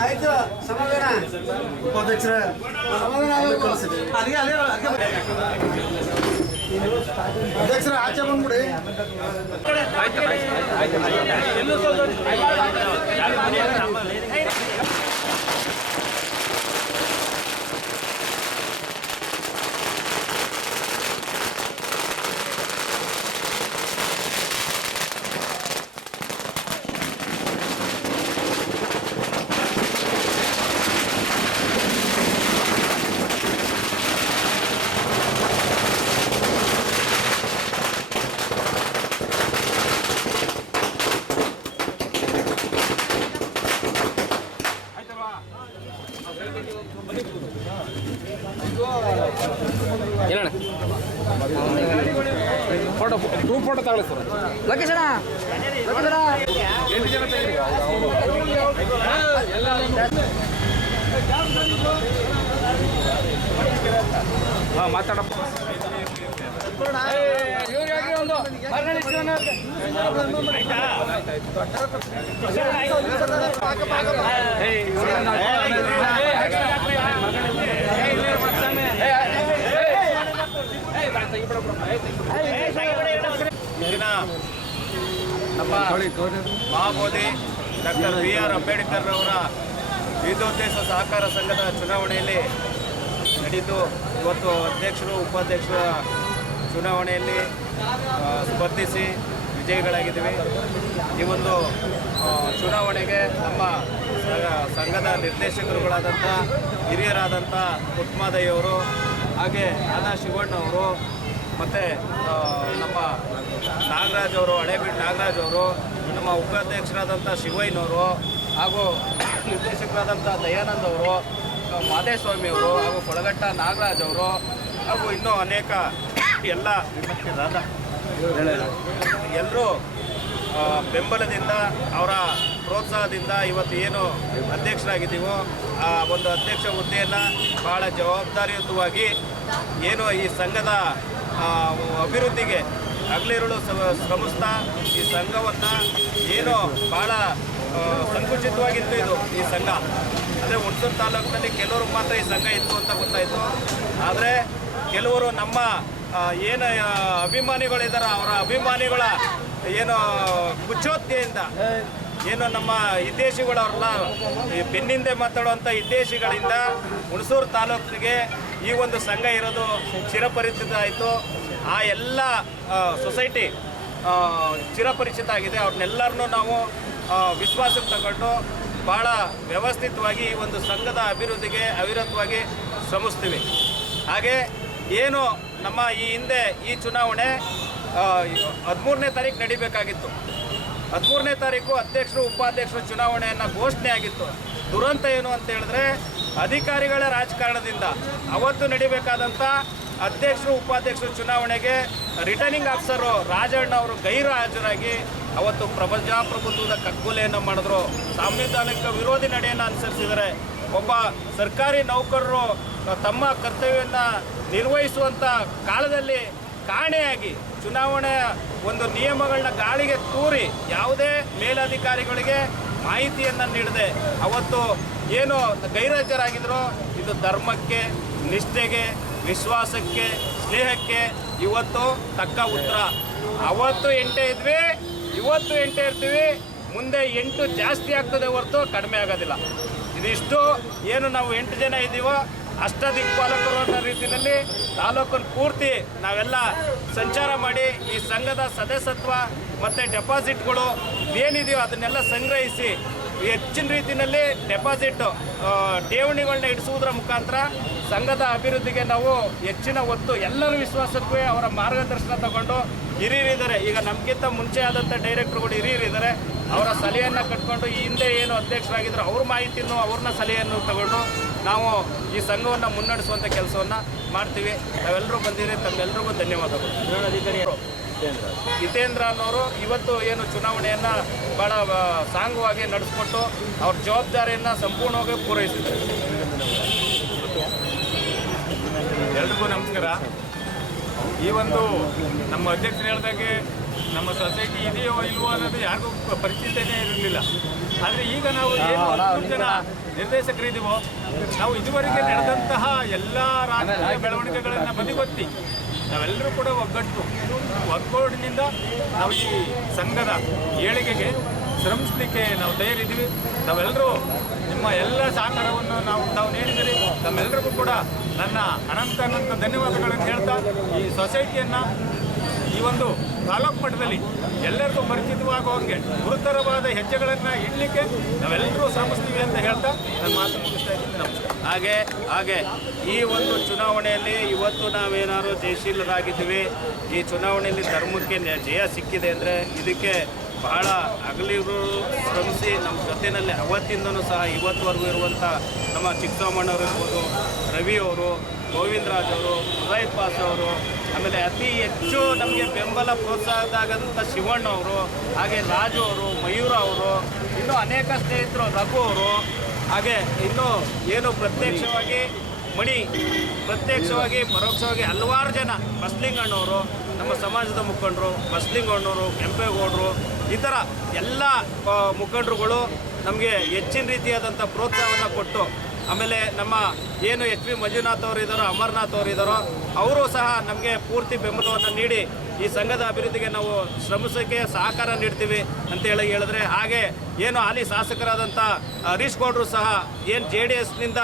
ಆಯ್ತು ಸಮಾಧಾನ ಉಪಾಧ್ಯಕ್ಷರ ಅಧ್ಯಕ್ಷರ ಆಚೆ ಬಂದ್ಬಿಡಿ. ಫೋಟೋ ಗ್ರೂಪ್ ಫೋಟೋ ತಗೊಳ್ಳಿ ಸರ್. ಲೊಕೇಶನ್ 8 ಜನ ತೆಗೀರಿ. ಹಾಂ ಮಾತಾಡಪ್ಪ. ಒಂದು ನಮ್ಮ ಮಹಾಬೋಧಿ ಡಾಕ್ಟರ್ BR ಅಂಬೇಡ್ಕರ್ ಅವರ ವಿದ್ಯೋದ್ದೇಶ ಸಹಕಾರ ಸಂಘದ ಚುನಾವಣೆಯಲ್ಲಿ ನಡೆಯಿತು. ಇವತ್ತು ಅಧ್ಯಕ್ಷರು ಉಪಾಧ್ಯಕ್ಷರ ಚುನಾವಣೆಯಲ್ಲಿ ಸ್ಪರ್ಧಿಸಿ ವಿಜಯಿಗಳಾಗಿದ್ದೀವಿ. ಈ ಒಂದು ಚುನಾವಣೆಗೆ ನಮ್ಮ ಸಂಘದ ನಿರ್ದೇಶಕರುಗಳಾದಂಥ ಹಿರಿಯರಾದಂಥ ಪುಟ್ಮಾದಯ್ಯವರು, ಹಾಗೆ ಆನಾ ಶಿವಣ್ಣವರು, ಮತ್ತು ನಮ್ಮ ನಾಗರಾಜ್ ಅವರು, ಹಳೇಬೀಡು ನಾಗರಾಜ್ ಅವರು, ನಮ್ಮ ಉಪಾಧ್ಯಕ್ಷರಾದಂಥ ಶಿವಯ್ಯನವರು, ಹಾಗೂ ನಿರ್ದೇಶಕರಾದಂಥ ದಯಾನಂದ್ ಅವರು, ಮಾದೇಸ್ವಾಮಿಯವರು, ಹಾಗೂ ಕೊಳಗಟ್ಟ ನಾಗರಾಜ್ ಅವರು, ಹಾಗೂ ಇನ್ನೂ ಅನೇಕ ಎಲ್ಲರೂ ಬೆಂಬಲದಿಂದ, ಅವರ ಪ್ರೋತ್ಸಾಹದಿಂದ ಇವತ್ತು ಏನು ಅಧ್ಯಕ್ಷರಾಗಿದ್ದೀವೋ ಆ ಒಂದು ಅಧ್ಯಕ್ಷ ಹುದ್ದೆಯನ್ನು ಭಾಳ ಜವಾಬ್ದಾರಿಯುತವಾಗಿ ಏನು ಈ ಸಂಘದ ಅಭಿವೃದ್ಧಿಗೆ ಹಗಲಿರುಳು ಶ್ರಮಿಸ್ತಾ ಈ ಸಂಘವನ್ನು ಏನು ಭಾಳ ಸಂಕುಚಿತವಾಗಿತ್ತು ಈ ಸಂಘ. ಅಂದರೆ ಹುಣಸೂರು ತಾಲೂಕಿನಲ್ಲಿ ಕೆಲವರು ಮಾತ್ರ ಈ ಸಂಘ ಇತ್ತು ಅಂತ ಗೊತ್ತಾಯಿತು. ಆದರೆ ಕೆಲವರು ನಮ್ಮ ಏನು ಅಭಿಮಾನಿಗಳಿದ್ದಾರೆ, ಅವರ ಅಭಿಮಾನಿಗಳ ಏನು ಕುಚೋದ್ಯೆಯಿಂದ ಏನು ನಮ್ಮ ಹಿತೈಷಿಗಳವ್ರಲ್ಲ ಬೆನ್ನಿಂದೆ ಮಾತಾಡುವಂಥ ಹಿತೈಷಿಗಳಿಂದ ಹುಣಸೂರು ತಾಲೂಕಿಗೆ ಈ ಒಂದು ಸಂಘ ಇರೋದು ಚಿರಪರಿಚಿತ ಆಯಿತು. ಆ ಎಲ್ಲ ಸೊಸೈಟಿ ಚಿರಪರಿಚಿತ ಆಗಿದೆ. ಅವ್ರನ್ನೆಲ್ಲರನ್ನೂ ನಾವು ವಿಶ್ವಾಸಕ್ಕೆ ತಗೊಂಡು ಭಾಳ ವ್ಯವಸ್ಥಿತವಾಗಿ ಈ ಒಂದು ಸಂಘದ ಅಭಿವೃದ್ಧಿಗೆ ಅವಿರತವಾಗಿ ಶ್ರಮಿಸ್ತೀವಿ. ಹಾಗೆ ಏನು ನಮ್ಮ ಈ ಹಿಂದೆ ಈ ಚುನಾವಣೆ 13ನೇ ತಾರೀಕು ನಡಿಬೇಕಾಗಿತ್ತು. 13ನೇ ತಾರೀಕು ಅಧ್ಯಕ್ಷರು ಉಪಾಧ್ಯಕ್ಷರು ಚುನಾವಣೆಯನ್ನು ಘೋಷಣೆ ಆಗಿತ್ತು. ದುರಂತ ಏನು ಅಂತ ಹೇಳಿದ್ರೆ, ಅಧಿಕಾರಿಗಳ ರಾಜಕಾರಣದಿಂದ ಅವತ್ತು ನಡಿಬೇಕಾದಂಥ ಅಧ್ಯಕ್ಷರು ಉಪಾಧ್ಯಕ್ಷರು ಚುನಾವಣೆಗೆ ರಿಟರ್ನಿಂಗ್ ಆಫೀಸರು ರಾಜಣ್ಣ ಅವರು ಗೈರು ಹಾಜರಾಗಿ ಅವತ್ತು ಪ್ರಜಾಪ್ರಭುತ್ವದ ಕಗ್ಗೊಲೆಯನ್ನು ಮಾಡಿದ್ರು. ಸಾಂವಿಧಾನಿಕ ವಿರೋಧಿ ನಡೆಯನ್ನು ಅನುಸರಿಸಿದರೆ ಒಬ್ಬ ಸರ್ಕಾರಿ ನೌಕರರು ತಮ್ಮ ಕರ್ತವ್ಯವನ್ನು ನಿರ್ವಹಿಸುವಂಥ ಕಾಲದಲ್ಲಿ ಕಾಣೆಯಾಗಿ ಚುನಾವಣೆಯ ಒಂದು ನಿಯಮಗಳನ್ನ ಗಾಳಿಗೆ ತೂರಿ ಯಾವುದೇ ಮೇಲಧಿಕಾರಿಗಳಿಗೆ ಮಾಹಿತಿಯನ್ನು ನೀಡದೆ ಅವತ್ತು ಏನು ಗೈರಾಜರಾಗಿದ್ರು, ಇದು ಧರ್ಮಕ್ಕೆ, ನಿಷ್ಠೆಗೆ, ವಿಶ್ವಾಸಕ್ಕೆ, ಸ್ನೇಹಕ್ಕೆ ಇವತ್ತು ತಕ್ಕ ಉತ್ತರ. ಅವತ್ತು 8 ಇದ್ವಿ, ಇವತ್ತು 8 ಇರ್ತೀವಿ, ಮುಂದೆ 8 ಜಾಸ್ತಿ ಆಗ್ತದೆ ಹೊರತು ಕಡಿಮೆ ಆಗೋದಿಲ್ಲ. ಇದಿಷ್ಟು ಏನು ನಾವು 8 ಜನ ಇದ್ದೀವೋ ಅಷ್ಟ ದಿಕ್ಪಾಲಕರು ಅನ್ನೋ ರೀತಿಯಲ್ಲಿ ತಾಲೂಕನ್ನು ಪೂರ್ತಿ ನಾವೆಲ್ಲ ಸಂಚಾರ ಮಾಡಿ ಈ ಸಂಘದ ಸದಸ್ಯತ್ವ ಮತ್ತು ಡೆಪಾಸಿಟ್ಗಳು ಏನಿದೆಯೋ ಅದನ್ನೆಲ್ಲ ಸಂಗ್ರಹಿಸಿ ಹೆಚ್ಚಿನ ರೀತಿಯಲ್ಲಿ ಡೆಪಾಸಿಟ್ ಠೇವಣಿಗಳನ್ನ ಇಡಿಸುವುದರ ಮುಖಾಂತರ ಸಂಘದ ಅಭಿವೃದ್ಧಿಗೆ ನಾವು ಹೆಚ್ಚಿನ ಒತ್ತು ಎಲ್ಲರ ವಿಶ್ವಾಸಕ್ಕೂ ಅವರ ಮಾರ್ಗದರ್ಶನ ತಗೊಂಡು ಹಿರಿಯರಿದ್ದಾರೆ. ಈಗ ನಮಗಿಂತ ಮುಂಚೆ ಆದಂಥ ಡೈರೆಕ್ಟರ್ಗಳು ಹಿರಿಯರಿದ್ದಾರೆ. ಅವರ ಸಲಹೆಯನ್ನು ಕಟ್ಕೊಂಡು ಈ ಹಿಂದೆ ಏನು ಅಧ್ಯಕ್ಷರಾಗಿದ್ದರು ಅವ್ರ ಮಾಹಿತಿಯನ್ನು ಅವ್ರನ್ನ ಸಲಹೆಯನ್ನು ತಗೊಂಡು ನಾವು ಈ ಸಂಘವನ್ನು ಮುನ್ನಡೆಸುವಂಥ ಕೆಲಸವನ್ನು ಮಾಡ್ತೀವಿ. ನಾವೆಲ್ಲರೂ ಬಂದಿರಿ, ತಮ್ಮೆಲ್ಲರಿಗೂ ಧನ್ಯವಾದಗಳು. ಚುನಾವಣಾಧಿಕಾರಿಯರು ಹಿತೇಂದ್ರ ಅನ್ನೋರು ಇವತ್ತು ಏನು ಚುನಾವಣೆಯನ್ನು ಭಾಳ ಸಾಂಗವಾಗಿ ನಡೆಸ್ಕೊಟ್ಟು ಅವ್ರ ಜವಾಬ್ದಾರಿಯನ್ನು ಸಂಪೂರ್ಣವಾಗಿ ಪೂರೈಸಿದ್ದಾರೆ. ಎಲ್ರಿಗೂ ನಮಸ್ಕಾರ. ಈ ಒಂದು ನಮ್ಮ ಅಧ್ಯಕ್ಷರು ಹೇಳಿದಾಗೆ ನಮ್ಮ ಸೊಸೈಟಿ ಇದೆಯೋ ಇಲ್ವೋ ಅನ್ನೋದು ಯಾರಿಗೂ ಪರಿಚಿತನೇ ಇರಲಿಲ್ಲ. ಆದರೆ ಈಗ ನಾವು ಏನು 3 ಜನ ನಿರ್ದೇಶಕರಿದ್ದೀವೋ ನಾವು ಇದುವರೆಗೆ ನಡೆದಂತಹ ಎಲ್ಲ ರಾಜಕೀಯ ಬೆಳವಣಿಗೆಗಳನ್ನು ಬದಿಗೊತ್ತಿ ನಾವೆಲ್ಲರೂ ಕೂಡ ಒಗ್ಗಟ್ಟಿನಿಂದ ನಾವು ಈ ಸಂಘದ ಏಳಿಗೆಗೆ ಶ್ರಮಿಸಲಿಕ್ಕೆ ನಾವು ತಯಾರಿದ್ದೀವಿ. ನಾವೆಲ್ಲರೂ ನಿಮ್ಮ ಎಲ್ಲ ಸಹಕಾರವನ್ನು ತಾವು ನೀಡಿದಿರಿ. ನಮ್ಮೆಲ್ಲರಿಗೂ ಕೂಡ ನನ್ನ ಅನಂತ ಧನ್ಯವಾದಗಳನ್ನು ಹೇಳ್ತಾ ಈ ಸೊಸೈಟಿಯನ್ನು ಈ ಒಂದು ತಾಲೂಕು ಮಟ್ಟದಲ್ಲಿ ಎಲ್ಲರಿಗೂ ಪರಿಚಿತವಾಗುವಂಗೆ ಗುರುತರವಾದ ಹೆಜ್ಜೆಗಳನ್ನು ಇಡಲಿಕ್ಕೆ ನಾವೆಲ್ಲರೂ ಶ್ರಮಿಸ್ತೀವಿ ಅಂತ ಹೇಳ್ತಾ ನನ್ನ ಮಾತು ಮುಗಿಸ್ತಾ ಇದ್ದೀನಿ. ನಮಸ್ಕಾರ. ಹಾಗೆ ಈ ಒಂದು ಚುನಾವಣೆಯಲ್ಲಿ ಇವತ್ತು ನಾವೇನಾದ್ರು ಜಯಶೀಲರಾಗಿದ್ದೀವಿ. ಈ ಚುನಾವಣೆಯಲ್ಲಿ ಧರ್ಮಕ್ಕೆ ಜಯ ಸಿಕ್ಕಿದೆ ಅಂದರೆ ಇದಕ್ಕೆ ಬಹಳ ಹಗಲಿರು ಶ್ರಮಿಸಿ ನಮ್ಮ ಜೊತೆಯಲ್ಲಿ ಅವತ್ತಿಂದನೂ ಸಹ ಇವತ್ತುವರೆಗೂ ಇರುವಂಥ ನಮ್ಮ ಚಿಕ್ಕಮ್ಮಣ್ಣವರು ಇರ್ಬೋದು, ರವಿ ಅವರು, ಗೋವಿಂದರಾಜ್ ಅವರು, ಉದಯ್ ಪಾಸ್ ಅವರು, ಆಮೇಲೆ ಅತಿ ಹೆಚ್ಚು ನಮಗೆ ಬೆಂಬಲ ಪ್ರೋತ್ಸಾಹದಾಗಂಥ ಶಿವಣ್ಣ ಅವರು, ಹಾಗೆ ರಾಜು ಅವರು, ಮಯೂರ ಅವರು, ಇನ್ನೂ ಅನೇಕ ಸ್ನೇಹಿತರು, ರಘು ಅವರು, ಹಾಗೆ ಇನ್ನೂ ಏನು ಪ್ರತ್ಯಕ್ಷವಾಗಿ ಪರೋಕ್ಷವಾಗಿ ಹಲವಾರು ಜನ ಬಸ್ಲಿಂಗಣ್ಣವರು, ನಮ್ಮ ಸಮಾಜದ ಮುಖಂಡರು, ಬಸ್ಲಿಂಗಣ್ಣವರು, ಕೆಂಪೇಗೌಡರು, ಈ ಥರ ಎಲ್ಲ ಮುಖಂಡರುಗಳು ನಮಗೆ ಹೆಚ್ಚಿನ ರೀತಿಯಾದಂಥ ಪ್ರೋತ್ಸಾಹವನ್ನು ಕೊಟ್ಟು, ಆಮೇಲೆ ನಮ್ಮ ಏನು HP ಮಂಜುನಾಥ್ ಅವರು ಇದ್ದಾರೋ, ಅಮರನಾಥ್ ಅವರು ಇದ್ದಾರೋ ಅವರು ಸಹ ನಮಗೆ ಪೂರ್ತಿ ಬೆಂಬಲವನ್ನು ನೀಡಿ ಈ ಸಂಘದ ಅಭಿವೃದ್ಧಿಗೆ ನಾವು ಶ್ರಮಿಸೋಕ್ಕೆ ಸಹಕಾರ ನೀಡ್ತೀವಿ ಅಂತೇಳಿ ಹೇಳಿದ್ರೆ, ಹಾಗೆ ಏನು ಹಾಲಿ ಶಾಸಕರಾದಂಥ ಹರೀಶ್ ಗೌಡರು ಸಹ ಏನು JDSನಿಂದ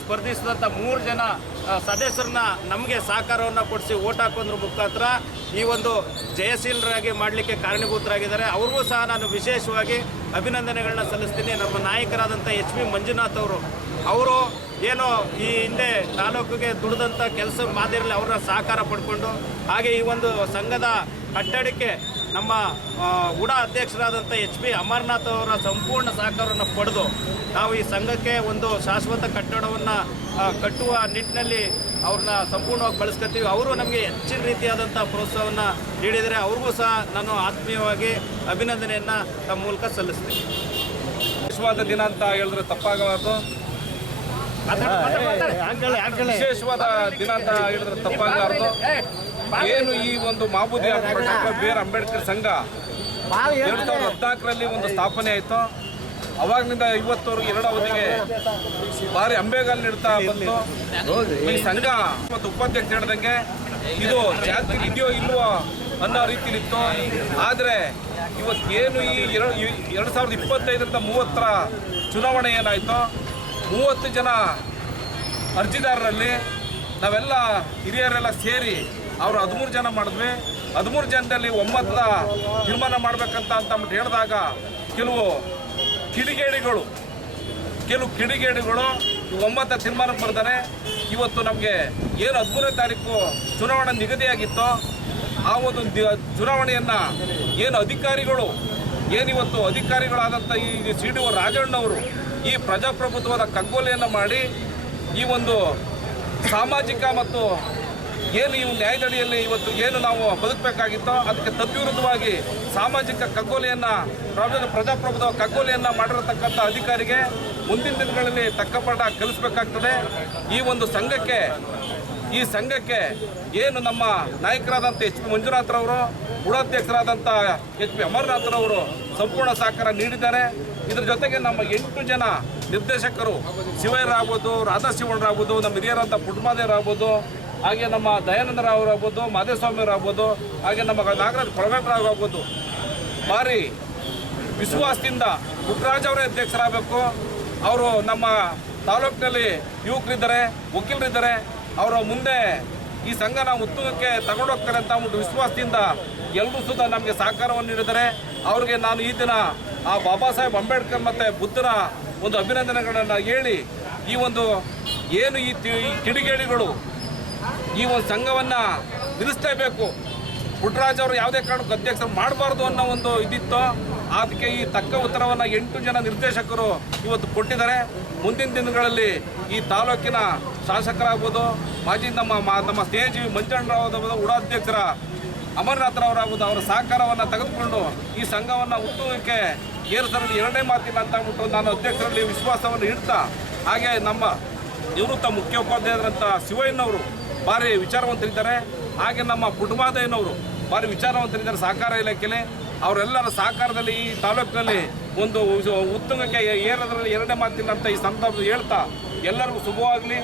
ಸ್ಪರ್ಧಿಸಿದಂಥ 3 ಜನ ಸದಸ್ಯರನ್ನ ನಮಗೆ ಸಹಕಾರವನ್ನು ಕೊಡಿಸಿ ಓಟ್ ಹಾಕೋದ್ರ ಮುಖಾಂತರ ಈ ಒಂದು ಜಯಶೀಲರಾಗಿ ಮಾಡಲಿಕ್ಕೆ ಕಾರಣೀಭೂತರಾಗಿದ್ದಾರೆ. ಅವ್ರಿಗೂ ಸಹ ನಾನು ವಿಶೇಷವಾಗಿ ಅಭಿನಂದನೆಗಳನ್ನ ಸಲ್ಲಿಸ್ತೀನಿ. ನಮ್ಮ ನಾಯಕರಾದಂಥ HP ಮಂಜುನಾಥ್ ಅವರು ಏನು ಈ ಹಿಂದೆ ತಾಲೂಕಿಗೆ ದುಡಿದಂಥ ಕೆಲಸ ಮಾದರಿಯಲ್ಲಿ ಅವರ ಸಹಕಾರ ಪಡ್ಕೊಂಡು, ಹಾಗೆ ಈ ಒಂದು ಸಂಘದ ಕಟ್ಟಡಕ್ಕೆ ನಮ್ಮ ಉಡಾ ಅಧ್ಯಕ್ಷರಾದಂಥ HP ಅಮರನಾಥ್ ಅವರ ಸಂಪೂರ್ಣ ಸಹಕಾರವನ್ನು ಪಡೆದು ನಾವು ಈ ಸಂಘಕ್ಕೆ ಒಂದು ಶಾಶ್ವತ ಕಟ್ಟಡವನ್ನು ಕಟ್ಟುವ ನಿಟ್ಟಿನಲ್ಲಿ ಅವ್ರನ್ನ ಸಂಪೂರ್ಣವಾಗಿ ಬಳಸ್ಕೊತೀವಿ. ಅವರು ನಮಗೆ ಹೆಚ್ಚಿನ ರೀತಿಯಾದಂಥ ಪ್ರೋತ್ಸಾಹವನ್ನು ನೀಡಿದರೆ ಅವ್ರಿಗೂ ಸಹ ನಾನು ಆತ್ಮೀಯವಾಗಿ ಅಭಿನಂದನೆಯನ್ನು ತಮ್ಮ ಮೂಲಕ ಸಲ್ಲಿಸ್ತೀನಿ. ವಿಶ್ವಾದ ದಿನ ಅಂತ ಹೇಳಿದ್ರೆ ತಪ್ಪಾಗಬಾರ್ದು. ವಿಶೇಷವಾದ ದಿನ ಅಂತ ಹೇಳಿದ್ರೆ ತಪ್ಪಾಗಬಾರ್ದು. ಏನು ಈ ಒಂದು ಮಾಬೂದಿ ಡಾಕ್ಟರ್ ಬಿ ಆರ್ ಅಂಬೇಡ್ಕರ್ ಸಂಘ 2014ರಲ್ಲಿ ಒಂದು ಸ್ಥಾಪನೆ ಆಯಿತು. ಅವಾಗಲಿಂದ ಇವತ್ತವರೆಗೂ 2 ಅವಧಿಗೆ ಭಾರಿ ಅಂಬೆಗಾಲು ನೀಡ್ತಾ ಬಂತು. ಈ ಸಂಘ ಮತ್ತು ಉಪಾಧ್ಯಕ್ಷ ಹೇಳಿದಂಗೆ ಇದು ಜಾತಿ ಇದೆಯೋ ಇಲ್ವೋ ಅನ್ನೋ ರೀತಿಲಿತ್ತು. ಆದರೆ ಇವತ್ತು ಏನು ಈ 2025ರಿಂದ 30ರ ಚುನಾವಣೆ ಏನಾಯಿತು, 30 ಜನ ಅರ್ಜಿದಾರರಲ್ಲಿ ನಾವೆಲ್ಲ ಹಿರಿಯರೆಲ್ಲ ಸೇರಿ ಅವರು 13 ಜನ ಮಾಡಿದ್ವಿ. 13 ಜನದಲ್ಲಿ 9 ತೀರ್ಮಾನ ಮಾಡಬೇಕಂತ ಹೇಳಿದಾಗ ಕೆಲವು ಕಿಡಿಗೇಡಿಗಳು 9 ತೀರ್ಮಾನಕ್ಕೆ ಬರ್ತಾರೆ. ಇವತ್ತು ನಮಗೆ ಏನು 13ನೇ ತಾರೀಕು ಚುನಾವಣೆ ನಿಗದಿಯಾಗಿತ್ತೋ ಆ ಒಂದು ಚುನಾವಣೆಯನ್ನು ಏನು ಏನಿವತ್ತು ಅಧಿಕಾರಿಗಳಾದಂಥ ಈ CDO ರಾಜಣ್ಣವರು ಈ ಪ್ರಜಾಪ್ರಭುತ್ವದ ಕಗ್ಗೊಲೆಯನ್ನು ಮಾಡಿ ಈ ಒಂದು ಸಾಮಾಜಿಕ ಮತ್ತು ಏನು ಈ ನ್ಯಾಯದಡಿಯಲ್ಲಿ ಇವತ್ತು ಏನು ನಾವು ಬದುಕಬೇಕಾಗಿತ್ತೋ ಅದಕ್ಕೆ ತದ್ವಿರುದ್ಧವಾಗಿ ಸಾಮಾಜಿಕ ಕಗ್ಗೊಲೆಯನ್ನು ಪ್ರಜಾಪ್ರಭುತ್ವ ಕಗ್ಗೊಲೆಯನ್ನು ಮಾಡಿರತಕ್ಕಂಥ ಅಧಿಕಾರಿಗೆ ಮುಂದಿನ ದಿನಗಳಲ್ಲಿ ತಕ್ಕ ಪಾಠ ಕಲಿಸಬೇಕಾಗ್ತದೆ. ಈ ಸಂಘಕ್ಕೆ ಏನು ನಮ್ಮ ನಾಯಕರಾದಂಥ HP ಮಂಜುನಾಥ್ರವರು, ಉಪಾಧ್ಯಕ್ಷರಾದಂಥ HP ಅಮರನಾಥ್ರವರು ಸಂಪೂರ್ಣ ಸಹಕಾರ ನೀಡಿದ್ದಾರೆ. ಇದರ ಜೊತೆಗೆ ನಮ್ಮ 8 ಜನ ನಿರ್ದೇಶಕರು, ಶಿವಯ್ಯರಾಗ್ಬೋದು, ರಾಧಾಶಿವಣ್ರಾಗ್ಬೋದು, ನಮ್ಮ ಹಿರಿಯರಾದಂಥ ಪುಟ್ಟಮಾದೇವರಾಗ್ಬೋದು, ಹಾಗೆ ನಮ್ಮ ದಯಾನಂದರಾವ್ರಾಗ್ಬೋದು, ಮಾದೇಸ್ವಾಮಿಯವರಾಗ್ಬೋದು, ಹಾಗೆ ನಮ್ಮ ನಾಗರಾಜ್ ಕೊಳಗಟ್ಟರಾವ್ ಆಗ್ಬೋದು, ಭಾರಿ ವಿಶ್ವಾಸದಿಂದ ಪುಟ್ಟರಾಜ್ ಅವರೇ ಅಧ್ಯಕ್ಷರಾಗಬೇಕು. ಅವರು ನಮ್ಮ ತಾಲೂಕಿನಲ್ಲಿ ಯುವಕರಿದ್ದಾರೆ, ವಕೀಲರಿದ್ದಾರೆ, ಅವರ ಮುಂದೆ ಈ ಸಂಘನ ಉತ್ತುಂಗಕ್ಕೆ ತಗೊಂಡೋಗ್ತಾರೆ ಅಂತ ಅಂದ್ಬಿಟ್ಟು ವಿಶ್ವಾಸದಿಂದ ಎಲ್ಲರೂ ಸುಧಾ ನಮಗೆ ಸಹಕಾರವನ್ನು ನೀಡಿದ್ದಾರೆ. ಅವ್ರಿಗೆ ನಾನು ಈ ದಿನ ಆ ಬಾಬಾ ಸಾಹೇಬ್ ಅಂಬೇಡ್ಕರ್ ಮತ್ತು ಬುದ್ಧನ ಒಂದು ಅಭಿನಂದನೆಗಳನ್ನು ಹೇಳಿ, ಈ ಒಂದು ಏನು ಈ ಕಿಡಿಗೇಡಿಗಳು ಈ ಒಂದು ಸಂಘವನ್ನು ನಿಲ್ಲಿಸಲೇಬೇಕು, ಪುಟ್ಟರಾಜ್ ಅವರು ಯಾವುದೇ ಕಾರಣಕ್ಕೂ ಅಧ್ಯಕ್ಷರು ಮಾಡಬಾರ್ದು ಅನ್ನೋ ಒಂದು ಇದಿತ್ತು. ಅದಕ್ಕೆ ಈ ತಕ್ಕ ಉತ್ತರವನ್ನು 8 ಜನ ನಿರ್ದೇಶಕರು ಇವತ್ತು ಕೊಟ್ಟಿದ್ದಾರೆ. ಮುಂದಿನ ದಿನಗಳಲ್ಲಿ ಈ ತಾಲೂಕಿನ ಶಾಸಕರಾಗ್ಬೋದು, ಮಾಜಿ ನಮ್ಮ ಸ್ನೇಹಜೀವಿ ಮಂಜಣ್ಣರಾಗ್ಬೋದು, ಉಡಾಧ್ಯಕ್ಷರ ಅಮರನಾಥ್ರವರಾಗ್ಬೋದು, ಅವರ ಸಹಕಾರವನ್ನು ತೆಗೆದುಕೊಂಡು ಈ ಸಂಘವನ್ನು ಉತ್ತುಂಗಕ್ಕೆ ಏರಿಸಲು 2ನೇ ಮಾತಿಲ್ಲ ಅಂತ ಅಂದ್ಬಿಟ್ಟು ನಾನು ಅಧ್ಯಕ್ಷರಲ್ಲಿ ವಿಶ್ವಾಸವನ್ನು ಇಡ್ತಾ, ಹಾಗೆ ನಮ್ಮ ನಿವೃತ್ತ ಮುಖ್ಯೋಪಾಧ್ಯಾಯರಂಥ ಶಿವಯ್ಯನವರು ಭಾರಿ ವಿಚಾರವಂತರಿದ್ದಾರೆ. ಹಾಗೆ ನಮ್ಮ ಪುಟಮಾದಯ್ಯನವರು ಭಾರಿ ವಿಚಾರವಂತರಿದ್ದಾರೆ ಸಹಕಾರ ಇಲಾಖೆಯಲ್ಲಿ. ಅವರೆಲ್ಲರ ಸಹಕಾರದಲ್ಲಿ ಈ ತಾಲೂಕಿನಲ್ಲಿ ಒಂದು ಉತ್ತುಂಗಕ್ಕೆ ಏರೋದ್ರಲ್ಲಿ ಎರಡನೇ ಮಾತಿಲ್ಲ ಅಂತ ಈ ಸಂದರ್ಭ ಹೇಳ್ತಾ ಎಲ್ಲರಿಗೂ ಶುಭವಾಗಲಿ.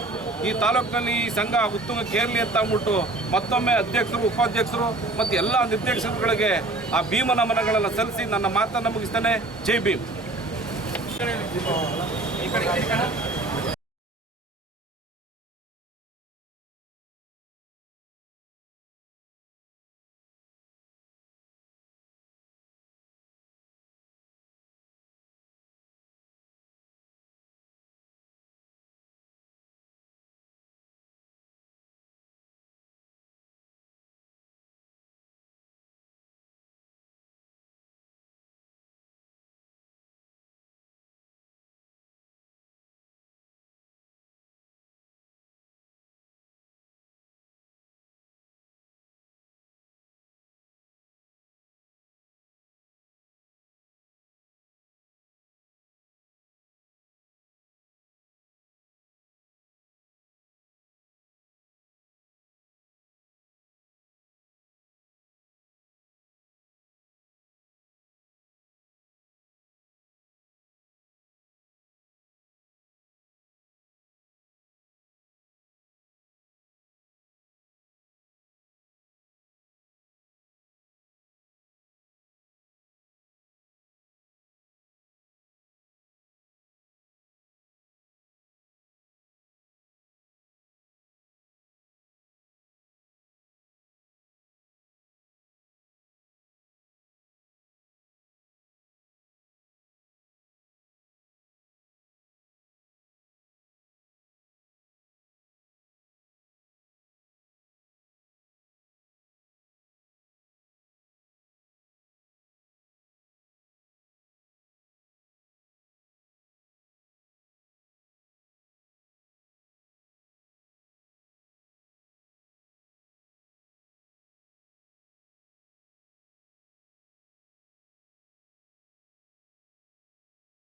ಈ ತಾಲೂಕಿನಲ್ಲಿ ಈ ಸಂಘ ಉತ್ತುಂಗಕ್ಕೆ ಏರಲಿ ಅಂತ ಅಂದ್ಬಿಟ್ಟು ಮತ್ತೊಮ್ಮೆ ಅಧ್ಯಕ್ಷರು, ಉಪಾಧ್ಯಕ್ಷರು ಮತ್ತು ಎಲ್ಲ ನಿರ್ದೇಶಕರುಗಳಿಗೆ ಆ ಭೀಮ ನಮನಗಳನ್ನು ಸಲ್ಲಿಸಿ ನನ್ನ ಮಾತನ್ನು ಮುಗಿಸ್ತೇನೆ. ಜೈ ಭೀಮ್. ಈ ಕಡೆ